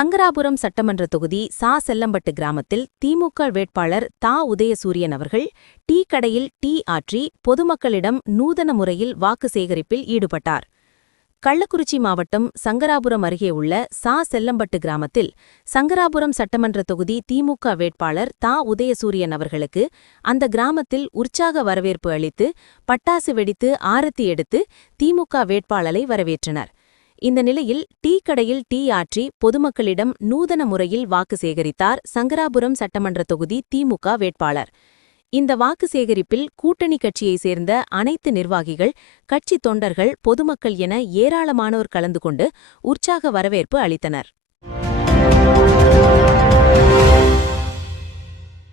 சங்கராபுரம் சட்டமன்ற தொகுதி சா. செல்லம்பட்டு கிராமத்தில் திமுக வேட்பாளர் தா. உதயசூரியன் அவர்கள் டீ கடையில் டீ ஆற்றி பொதுமக்களிடம் நூதன முறையில் வாக்கு சேகரிப்பில் ஈடுபட்டார். கள்ளக்குறிச்சி மாவட்டம் சங்கராபுரம் அருகே உள்ள சா. செல்லம்பட்டு கிராமத்தில் சங்கராபுரம் சட்டமன்ற தொகுதி திமுக வேட்பாளர் தா. உதயசூரியன் அவர்களுக்கு அந்த கிராமத்தில் உற்சாக வரவேற்பு அளித்து பட்டாசு வெடித்து ஆரத்தி எடுத்து திமுக வேட்பாளரை வரவேற்றனர். இந்த நிலையில் டீ கடையில் டீ ஆற்றி பொதுமக்களிடம் நூதன முறையில் வாக்கு சேகரித்தார் சங்கராபுரம் சட்டமன்ற தொகுதி திமுக வேட்பாளர். இந்த வாக்கு சேகரிப்பில் கூட்டணி கட்சியைச் சேர்ந்த அனைத்து நிர்வாகிகள், கட்சி தொண்டர்கள், பொதுமக்கள் என ஏராளமானோர் கலந்து கொண்டு உற்சாக வரவேற்பு அளித்தனர்.